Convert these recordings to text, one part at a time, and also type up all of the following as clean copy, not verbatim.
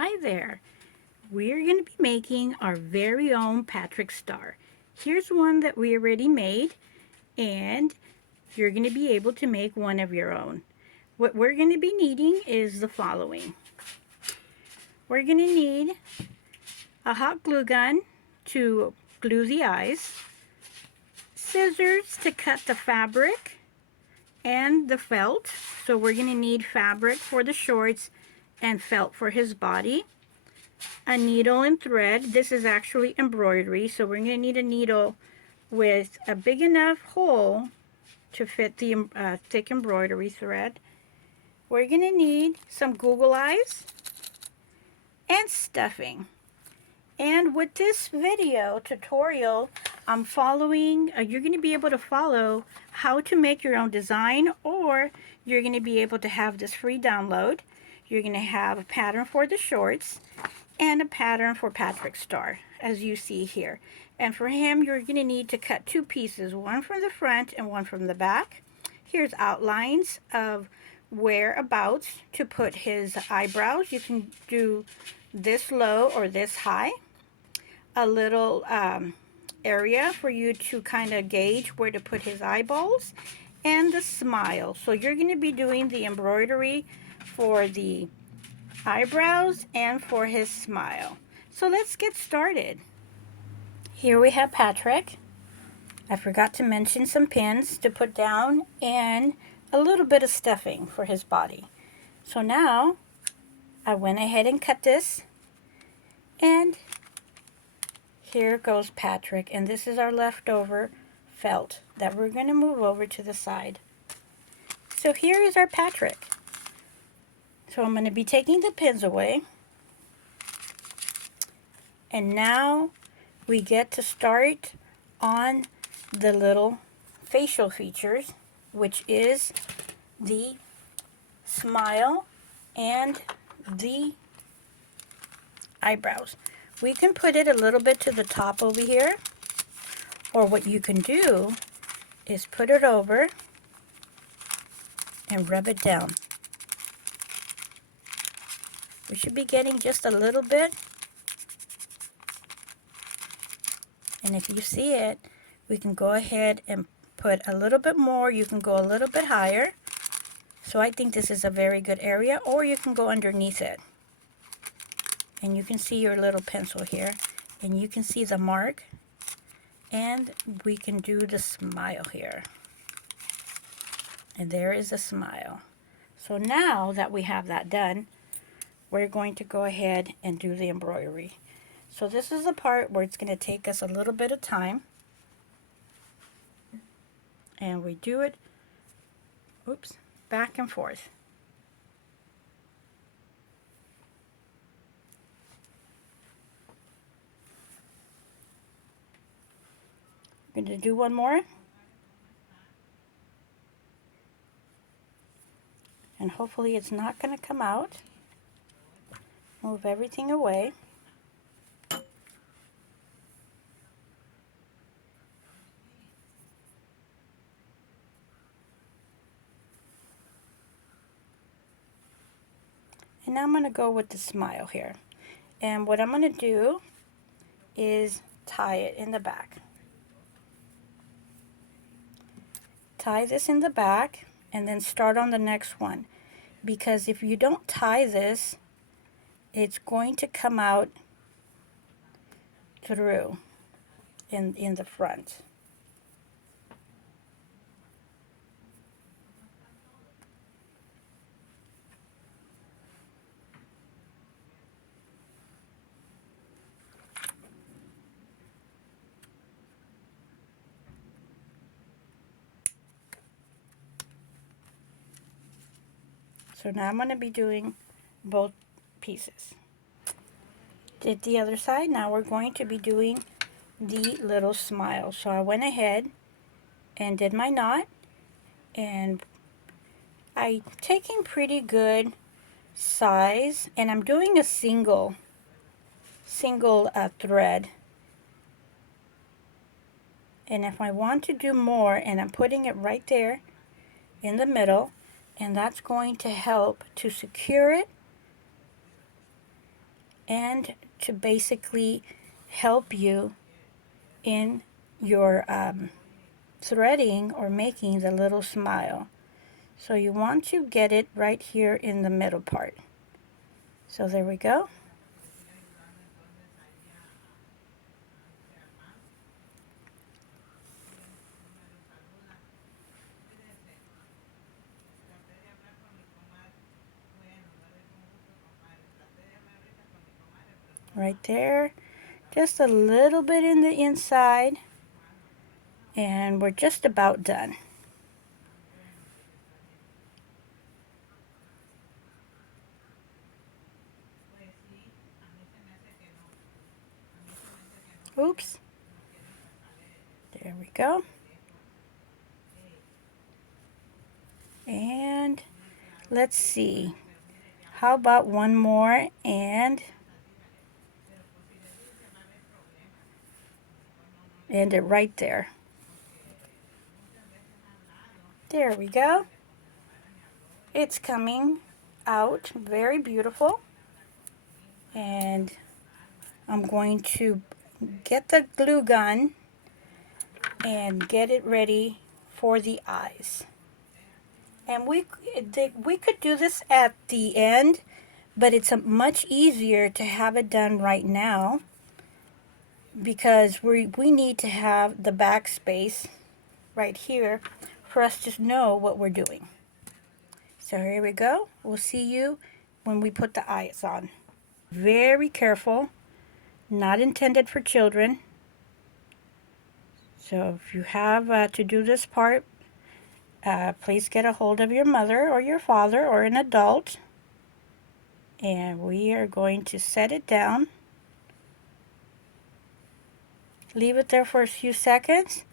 Hi there. We're going to be making our very own Patrick star. Here's one that we already made, and you're going to be able to make one of your own. What we're going to be needing is the following. We're going to need a hot glue gun to glue the eyes, scissors to cut the fabric and the felt. So we're going to need fabric for the shorts and felt for his body. A needle and thread. This is actually embroidery, so we're going to need a needle with a big enough hole to fit the thick embroidery thread. We're going to need some Google eyes and stuffing. And with this video tutorial, I'm following, you're going to be able to follow how to make your own design, or you're going to be able to have this free download. You're going to have a pattern for the shorts and a pattern for Patrick's star, as you see here. And for him, you're going to need to cut two pieces, one from the front and one from the back. Here's outlines of whereabouts to put his eyebrows. You can do this low or this high. A little area for you to kind of gauge where to put his eyeballs, and the smile. So you're going to be doing the embroidery for the eyebrows and for his smile. So let's get started. Here we have Patrick. I forgot to mention some pins to put down and a little bit of stuffing for his body. So now I went ahead and cut this, and here goes Patrick, and this is our leftover felt that we're going to move over to the side. So here is our Patrick. So I'm going to be taking the pins away. And now we get to start on the little facial features, which is the smile and the eyebrows. We can put it a little bit to the top over here, or what you can do is put it over and rub it down. We should be getting just a little bit, and if you see it, we can go ahead and put a little bit more. You can go a little bit higher. So I think this is a very good area, or you can go underneath it. And you can see your little pencil here, and you can see the mark, and we can do the smile here. And there is a smile. So now that we have that done, we're going to go ahead and do the embroidery. So this is the part where it's going to take us a little bit of time. And we do it, back and forth. I'm going to do one more. And hopefully it's not going to come out. Move everything away. And now I'm going to go with the smile here. And what I'm going to do is tie it in the back. Tie this in the back and then start on the next one. Because if you don't tie this, it's going to come out through in the front. So now I'm going to be doing both pieces. Did the other side. Now we're going to be doing the little smile. So I went ahead and did my knot, and I'm taking pretty good size, and I'm doing a single thread. And if I want to do more, and I'm putting it right there in the middle, and that's going to help to secure it and to basically help you in your threading or making the little smile. So you want to get it right here in the middle part. So there we go. Right there. Just a little bit in the inside. And we're just about done. Oops. There we go. And let's see. How about one more and end it right there. There we go. It's coming out very beautiful. And I'm going to get the glue gun and get it ready for the eyes. And we could do this at the end, but it's much easier to have it done right now because we need to have the backspace right here for us to know what we're doing. So here we go. We'll see you when we put the eyes on. Very careful, not intended for children. So if you have to do this part, please get a hold of your mother or your father or an adult. And we are going to set it down. Leave it there for a few seconds.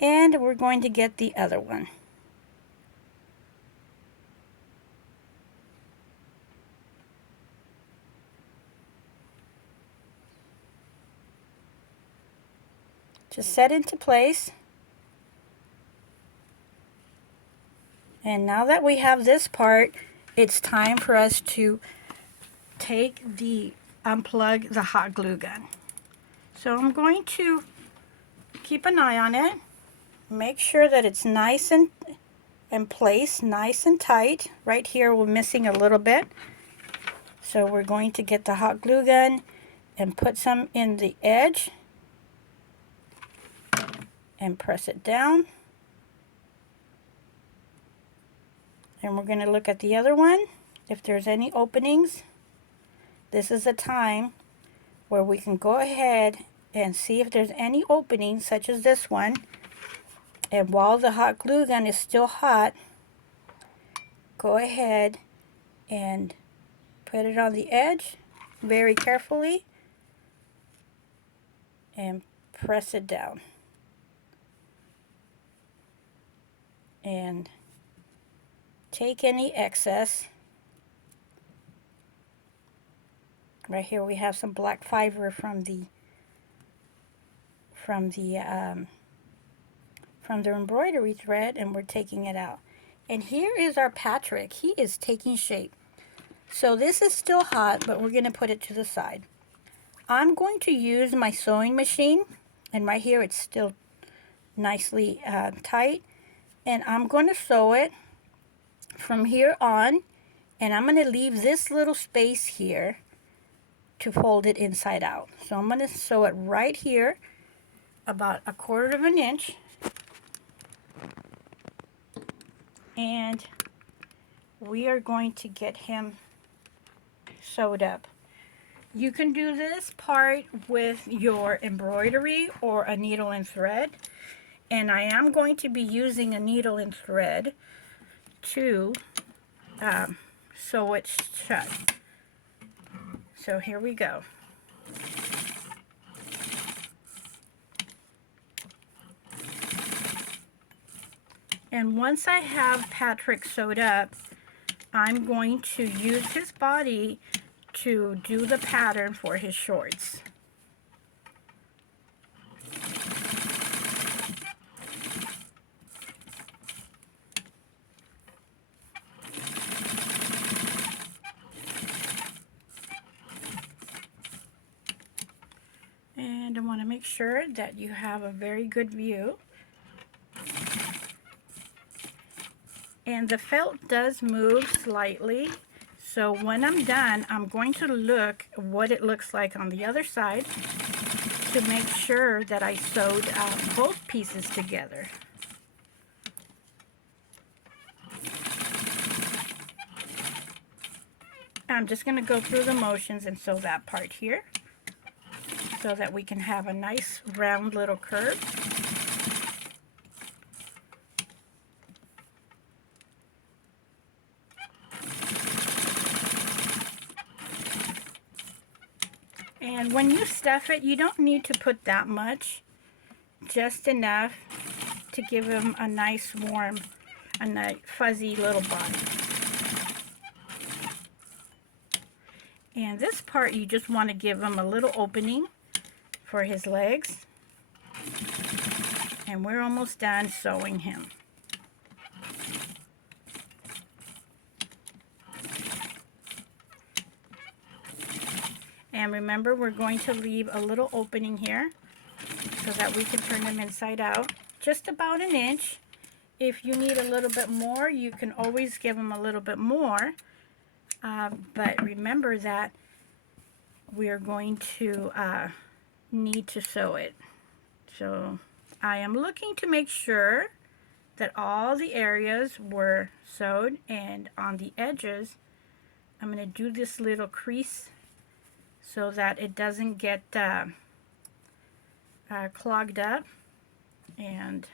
And we're going to get the other one. Just set into place. And now that we have this part, it's time for us to unplug the hot glue gun. So I'm going to keep an eye on it. Make sure that it's nice and in place, nice and tight. Right here we're missing a little bit. So we're going to get the hot glue gun and put some in the edge and press it down. And we're going to look at the other one. If there's any openings, this is a time where we can go ahead and see if there's any openings, such as this one. And while the hot glue gun is still hot, go ahead and put it on the edge very carefully and press it down. And take any excess. Right here we have some black fiber from the embroidery thread, and we're taking it out. And here is our Patrick. He is taking shape. So this is still hot, but we're going to put it to the side. I'm going to use my sewing machine, and right here it's still nicely tight. And I'm going to sew it from here on, and I'm going to leave this little space here to fold it inside out. So I'm going to sew it right here, about 1/4 of an inch. And we are going to get him sewed up. You can do this part with your embroidery or a needle and thread. And I am going to be using a needle and thread to sew it shut. So here we go. And once I have Patrick sewed up, I'm going to use his body to do the pattern for his shorts. want to make sure that you have a very good view. And the felt does move slightly. So when I'm done, I'm going to look what it looks like on the other side to make sure that I sewed both pieces together. I'm just going to go through the motions and sew that part here so that we can have a nice round little curve. And when you stuff it, you don't need to put that much, just enough to give him a nice warm, a nice fuzzy little body. And this part, you just want to give him a little opening for his legs. And we're almost done sewing him. And remember, we're going to leave a little opening here so that we can turn them inside out. Just about an inch. If you need a little bit more, you can always give them a little bit more. But remember that we're going to need to sew it. So I am looking to make sure that all the areas were sewed, and on the edges I'm going to do this little crease so that it doesn't get clogged up. And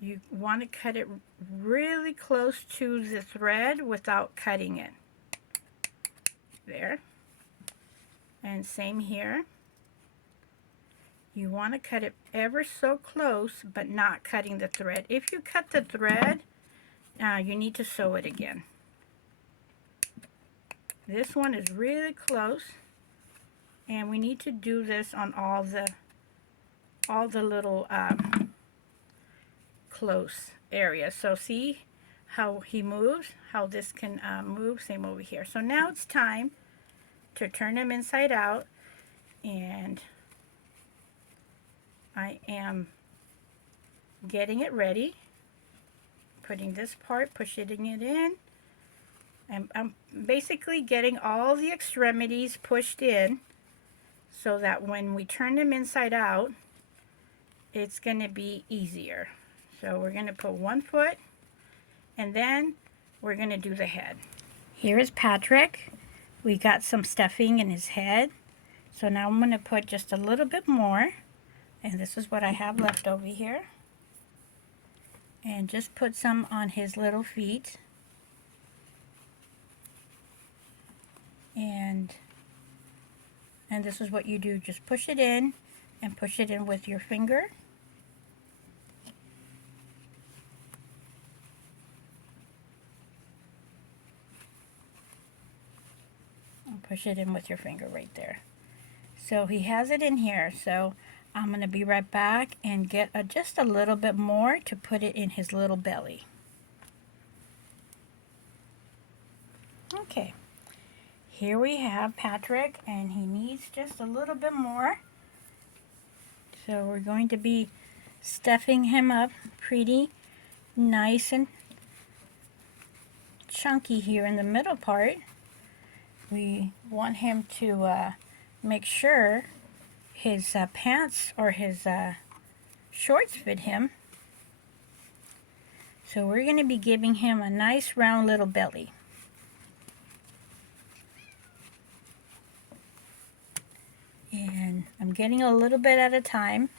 you want to cut it really close to the thread without cutting it. There. And same here. You want to cut it ever so close, but not cutting the thread. If you cut the thread, you need to sew it again. This one is really close, and we need to do this on all the little close areas. So see how he moves, how this can move, same over here. So now it's time to turn them inside out, and I am getting it ready, putting this part, pushing it in, and I'm basically getting all the extremities pushed in so that when we turn them inside out, it's going to be easier. So we're going to put one foot, and then we're going to do the head. Here is Patrick. We got some stuffing in his head. So now I'm going to put just a little bit more. And this is what I have left over here. And just put some on his little feet. And this is what you do. Just push it in and push it in with your finger. Push it in with your finger right there. So he has it in here. So I'm going to be right back and get just a little bit more to put it in his little belly. Okay. Here we have Patrick, and he needs just a little bit more. So we're going to be stuffing him up pretty nice and chunky here in the middle part. We want him to make sure his pants or his shorts fit him. So we're going to be giving him a nice round little belly. And I'm getting a little bit at a time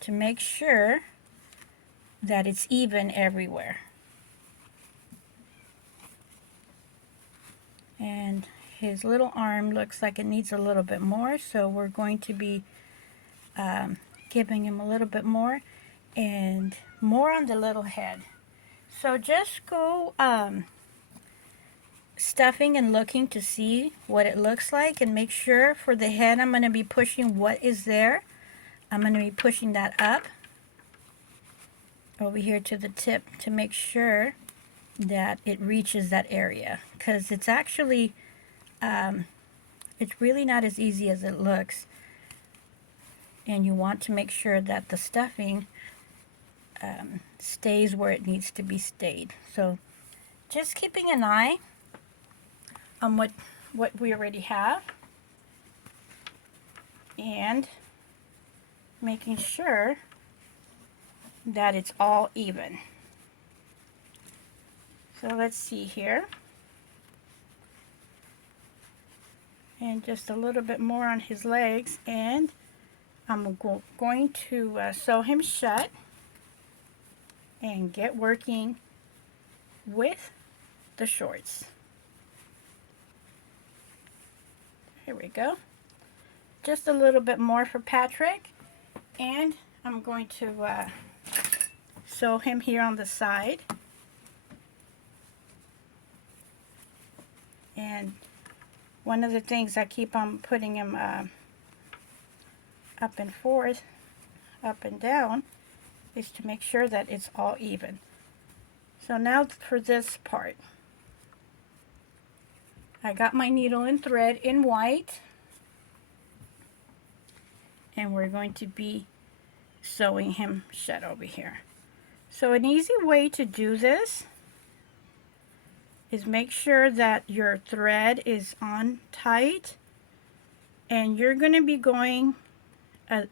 to make sure that it's even everywhere. And his little arm looks like it needs a little bit more, so we're going to be giving him a little bit more, and more on the little head. So just go stuffing and looking to see what it looks like, and make sure for the head I'm going to be pushing what is there. I'm going to be pushing that up over here to the tip to make sure that it reaches that area, because it's actually it's really not as easy as it looks. and you want to make sure that the stuffing stays where it needs to be stayed. So just keeping an eye on what we already have and making sure that it's all even. So let's see here. And just a little bit more on his legs, and I'm going to sew him shut and get working with the shorts. Here we go. Just a little bit more for Patrick, and I'm going to sew him here on the side. And one of the things I keep on putting him up and forth, up and down, is to make sure that it's all even. So now for this part, I got my needle and thread in white, and we're going to be sewing him shut over here. So an easy way to do this is make sure that your thread is on tight, and you're going to be going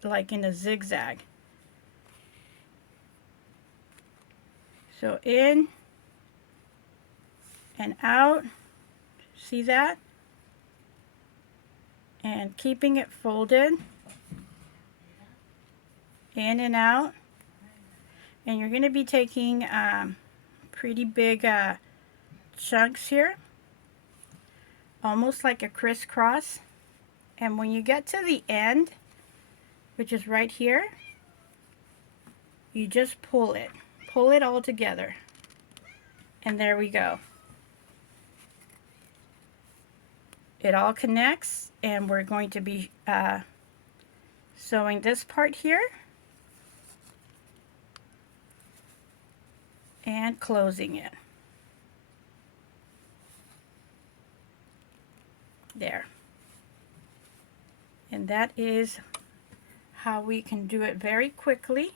like in a zigzag. So in and out, see that? And keeping it folded, in and out. And you're going to be taking pretty big chunks here, almost like a crisscross. And when you get to the end, which is right here, you just pull it all together, and there we go. It all connects, and we're going to be sewing this part here and closing it. There. And that is how we can do it very quickly.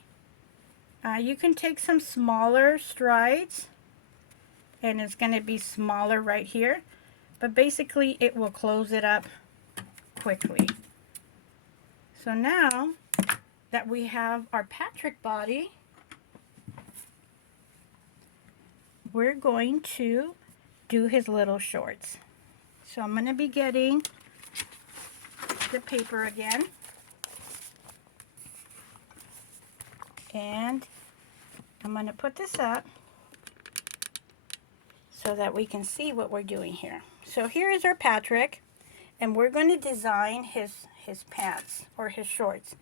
You can take some smaller strides, and it's going to be smaller right here, but basically it will close it up quickly. So now that we have our Patrick body, we're going to do his little shorts. So I'm going to be getting the paper again, and I'm going to put this up so that we can see what we're doing here. So here is our Patrick, and we're going to design his pants or his shorts.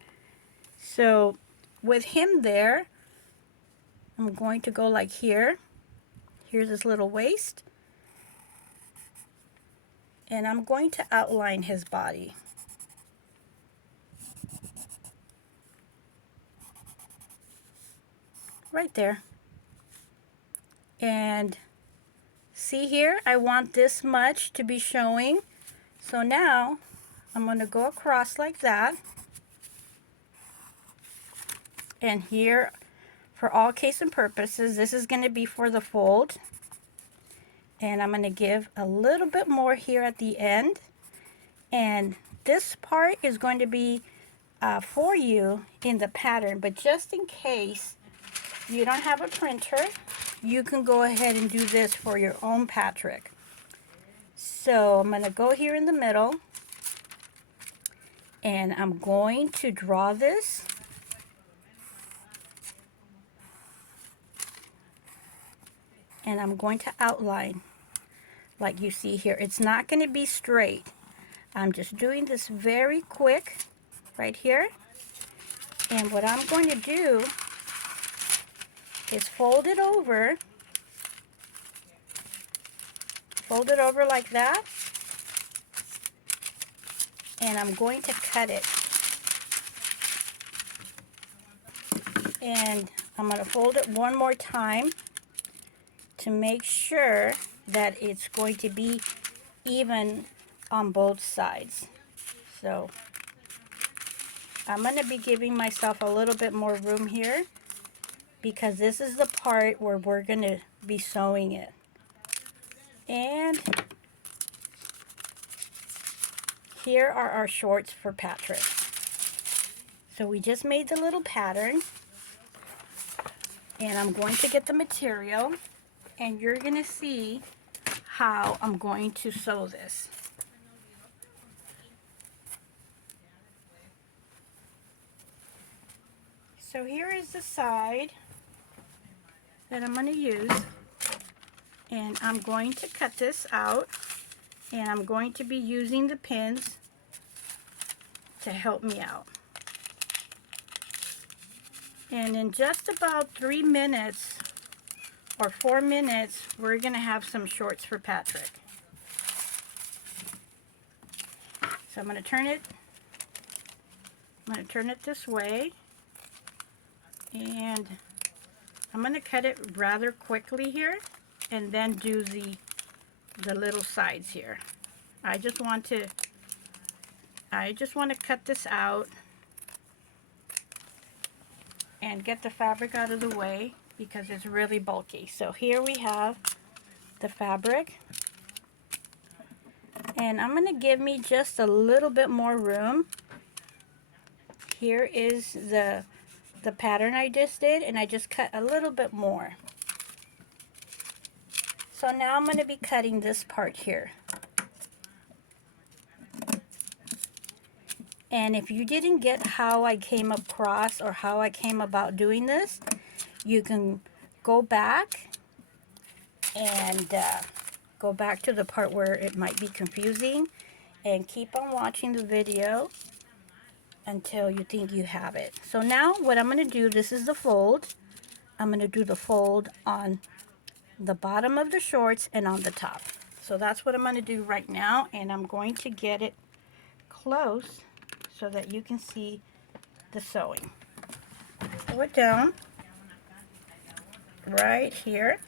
So with him there, I'm going to go like here. Here's his little waist, and I'm going to outline his body. Right there. And see here, I want this much to be showing. So now I'm going to go across like that. And here, for all case and purposes, this is going to be for the fold. And I'm going to give a little bit more here at the end. And this part is going to be for you in the pattern, but just in case you don't have a printer, you can go ahead and do this for your own Patrick. So I'm going to go here in the middle, and I'm going to draw this. And I'm going to outline like you see here. It's not going to be straight. I'm just doing this very quick right here. And what I'm going to do is fold it over like that, and I'm going to cut it. And I'm going to fold it one more time to make sure that it's going to be even on both sides. So I'm going to be giving myself a little bit more room here because this is the part where we're going to be sewing it. And here are our shorts for Patrick. So we just made the little pattern, and I'm going to get the material, and you're going to see how I'm going to sew this. So here is the side that I'm going to use, and I'm going to cut this out, and I'm going to be using the pins to help me out. And in just about 3 minutes or 4 minutes, we're going to have some shorts for Patrick. So I'm going to turn it this way, and I'm going to cut it rather quickly here and then do the little sides here. I just want to cut this out and get the fabric out of the way because it's really bulky. So here we have the fabric, and I'm going to give me just a little bit more room. Here is the pattern I just did, and I just cut a little bit more. So now I'm going to be cutting this part here. And if you didn't get how I came across or how I came about doing this, you can go back and go back to the part where it might be confusing and keep on watching the video until you think you have it. So now what I'm going to do, this is the fold. I'm going to do the fold on the bottom of the shorts and on the top. So that's what I'm going to do right now, and I'm going to get it close so that you can see the sewing. Pull it down right here.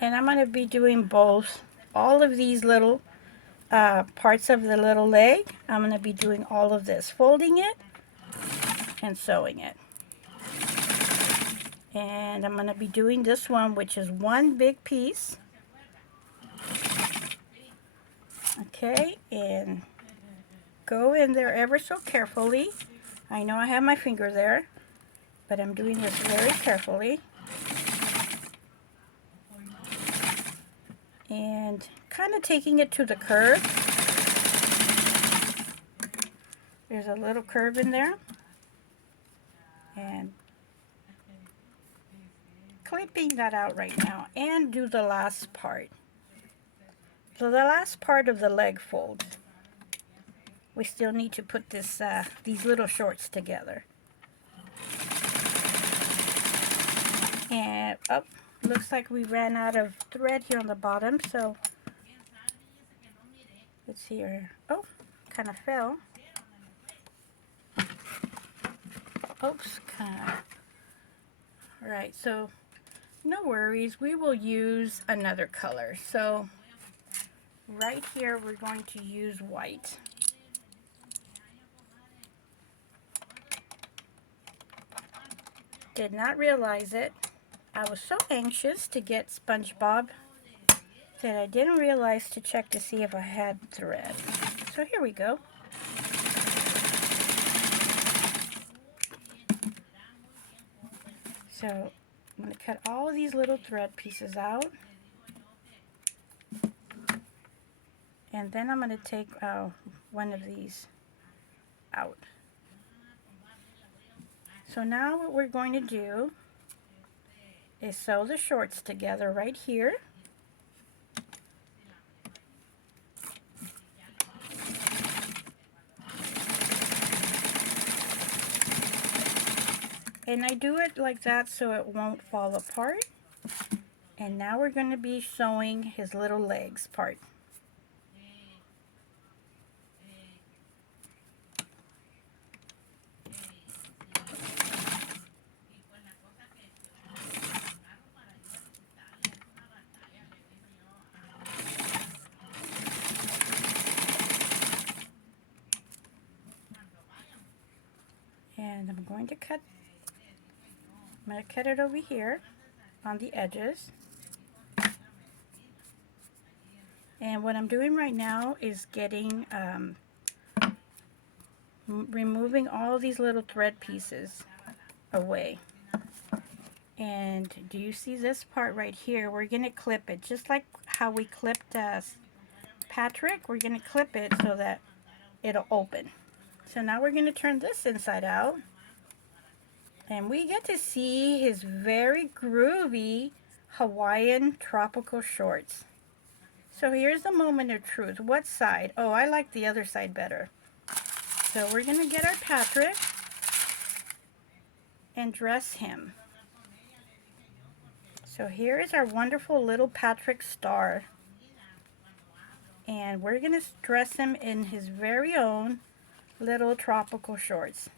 And I'm going to be doing both, all of these little parts of the little leg. I'm going to be doing all of this, folding it and sewing it. And I'm going to be doing this one, which is one big piece. Okay, and go in there ever so carefully. I know I have my finger there, but I'm doing this very carefully. And kind of taking it to the curve. There's a little curve in there. And clipping that out right now, and do the last part. So the last part of the leg fold, we still need to put this these little shorts together. And looks like we ran out of thread here on the bottom, so let's see here. Oh, kind of fell. Oops, kind of. Right, so no worries, we will use another color. So right here we're going to use white. Did not realize it. I was so anxious to get SpongeBob that I didn't realize to check to see if I had thread. So here we go. So I'm going to cut all of these little thread pieces out. And then I'm going to take one of these out. So now what we're going to do is sew the shorts together right here. And I do it like that so it won't fall apart. And now we're going to be sewing his little legs part. And I'm going to cut, I'm going to cut it over here on the edges. And what I'm doing right now is getting, removing all these little thread pieces away. And do you see this part right here? We're going to clip it just like how we clipped Patrick. We're going to clip it so that it'll open. So now we're going to turn this inside out. And we get to see his very groovy Hawaiian tropical shorts. So here's the moment of truth. What side? Oh, I like the other side better. So we're going to get our Patrick and dress him. So here is our wonderful little Patrick star. And we're going to dress him in his very own little tropical shorts.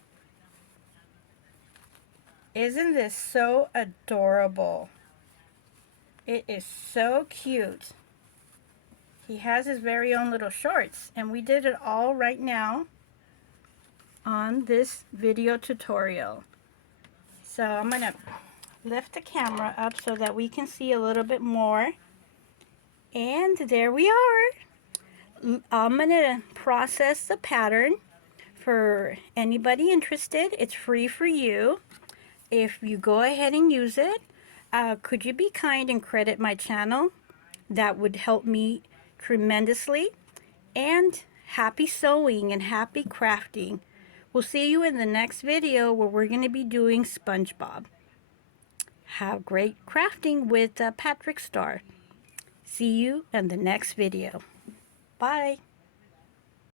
Isn't this so adorable? It is so cute. He has his very own little shorts, and we did it all right now on this video tutorial. So I'm going to lift the camera up so that we can see a little bit more. And there we are. I'm going to process the pattern for anybody interested. It's free for you. If you go ahead and use it, could you be kind and credit my channel? That would help me tremendously. And happy sewing and happy crafting. We'll see you in the next video where we're going to be doing SpongeBob. Have great crafting with Patrick Star. See you in the next video. Bye.